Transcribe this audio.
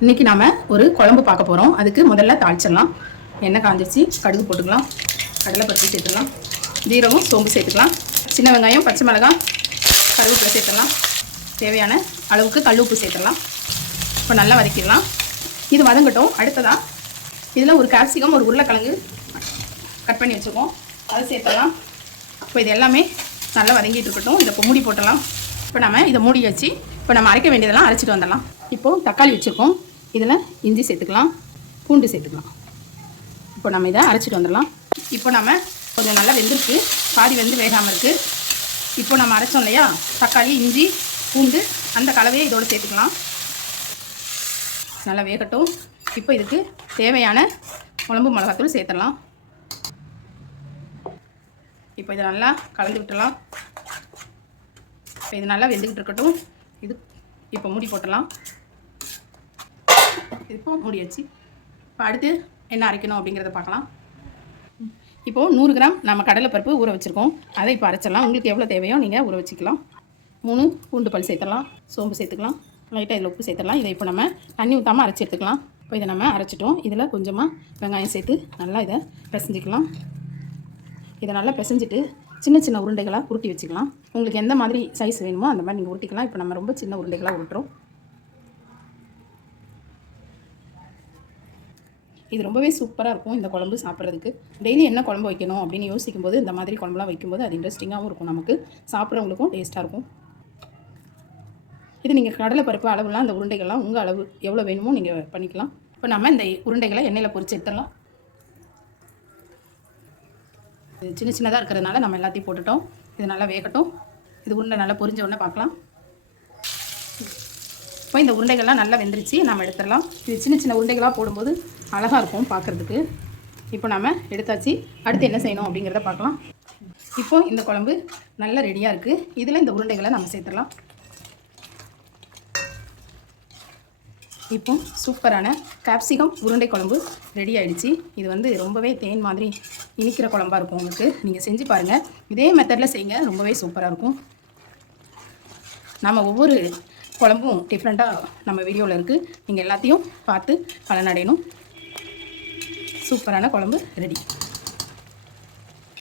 இன்னைக்கு நாம ஒரு குழம்பு பார்க்க போகிறோம் அதுக்கு முதல்ல தாளிச்சிடலாம். எண்ணெய் காஞ்சிச்சு கடுகு போட்டுக்கலாம். கடலை பருப்பு சேர்த்துக்கலாம். ஜீரகம் சோம்பு சேர்த்துக்கலாம். சின்ன வெங்காயம் பச்சை மிளகாய் கருவேப்பிலை சேர்த்துடலாம். தேவையான அளவுக்கு கல் உப்பு சேர்த்துடலாம். இப்போ நல்லா வதக்கிடலாம். இது வதங்கட்டும். அடுத்ததாக இதில் ஒரு கேப்சிகம் ஒரு உருளைக்கிழங்கு கட் பண்ணி வச்சுருக்கோம். அதை சேர்த்துடலாம். இப்போ இது எல்லாமே நல்லா வதங்கிட்டு இருக்கட்டும். இதை இப்போ மூடி போட்டலாம் இப்போ நம்ம இதை மூடி வச்சு இப்போ நம்ம அரைக்க வேண்டியதெல்லாம் அரைச்சிட்டு வந்துடலாம். இப்போது தக்காளி வச்சுருக்கோம். இதில் இஞ்சி சேர்த்துக்கலாம். பூண்டு சேர்த்துக்கலாம். இப்போ நம்ம இதை அரைச்சிட்டு வந்துடலாம். இப்போ நம்ம கொஞ்சம் நல்லா வெந்திருக்கு. பாதி வெந்து வேகாமல் இருக்குது இப்போ நம்ம அரைச்சோம் இல்லையா? தக்காளி இஞ்சி பூண்டு அந்த கலவையை இதோடு சேர்த்துக்கலாம். நல்லா வேகட்டும். இப்போ இதுக்கு தேவையான குழம்பு மிளகாத்தூள் சேர்த்துடலாம். இப்போ இதை நல்லா கலந்து விட்டுலாம் இப்போ இது நல்லா வெந்துக்கிட்டு இருக்கட்டும். இது இப்போ மூடி போட்டலாம் இப்போ மூடியாச்சு. இப்போ அடுத்து என்ன அரைக்கணும் அப்படிங்கிறத பார்க்கலாம். இப்போது நூறு கிராம் நம்ம கடலைப்பருப்பு ஊற வச்சுருக்கோம். அதை இப்போ அரைச்சிடலாம். உங்களுக்கு எவ்வளோ தேவையோ நீங்கள் ஊற வச்சுக்கலாம். மூணு பூண்டு பல் சேர்த்துடலாம். சோம்பு சேர்த்துக்கலாம். லைட்டாக இதில் உப்பு சேர்த்துடலாம். இதை இப்போ நம்ம தண்ணி ஊற்றாமல் அரைச்சி எடுத்துக்கலாம். இப்போ இதை நம்ம அரைச்சிட்டோம். இதில் கொஞ்சமாக வெங்காயம் சேர்த்து நல்லா இதை பிசைஞ்சிக்கலாம். இதை நல்லா பிசைஞ்சிட்டு சின்ன சின்ன உருண்டைகளாக உருட்டி வச்சுக்கலாம். உங்களுக்கு எந்த மாதிரி சைஸ் வேணுமோ அந்த மாதிரி நீங்கள் உருட்டிக்கலாம். இப்போ நம்ம ரொம்ப சின்ன உருண்டைகளாக உருட்டுறோம். இது ரொம்பவே சூப்பராக இருக்கும் இந்த குழம்பு சாப்பிட்றதுக்கு. டெய்லி என்ன குழம்பு வைக்கணும் அப்படின்னு யோசிக்கும் போது இந்த மாதிரி குழம்புலாம் வைக்கும்போது அது இன்ட்ரெஸ்டிங்காகவும் இருக்கும் நமக்கு. சாப்பிட்றவங்களுக்கும் டேஸ்ட்டாக இருக்கும். இது நீங்கள் கடலை பருப்பு அளவுலாம் அந்த உருண்டைகள்லாம் உங்கள் அளவு எவ்வளோ வேணுமோ நீங்கள் பண்ணிக்கலாம். இப்போ நம்ம இந்த உருண்டைகளை எண்ணெயில் பொறிச்சு எடுத்துடலாம். சின்ன சின்னதாக இருக்கிறதுனால நம்ம எல்லாத்தையும் போட்டுட்டோம். இது நல்லா வேகட்டும். இது உருண்டை நல்லா பொரிஞ்ச உடனே பார்க்கலாம். இப்போ இந்த உருண்டைகள்லாம் நல்லா வெந்துருச்சு. நம்ம எடுத்துடலாம். இது சின்ன சின்ன உருண்டைகளாக போடும்போது அழகாக இருக்கும் பார்க்குறதுக்கு. இப்போ நம்ம எடுத்தாச்சு. அடுத்து என்ன செய்யணும் அப்படிங்கிறத பார்க்கலாம். இப்போ இந்த குழம்பு நல்லா ரெடியாக இருக்குது இதில் இந்த உருண்டைகளை நம்ம சேர்த்துடலாம். இப்போ சூப்பரான கேப்சிகம் உருண்டை குழம்பு ரெடி ஆகிடுச்சு இது வந்து ரொம்பவே தேன் மாதிரி இனிக்கிற குழம்பாக இருக்கும் உங்களுக்கு. நீங்கள் செஞ்சு பாருங்கள் இதே மெத்தடில் செய்யுங்க ரொம்பவே சூப்பராக இருக்கும். நம்ம ஒவ்வொரு குழம்பும் டிஃப்ரெண்ட்டாக நம்ம வீடியோவில் இருக்குது நீங்கள் எல்லாத்தையும் பார்த்து பலனடையணும். சூப்பரான குழம்பு ரெடி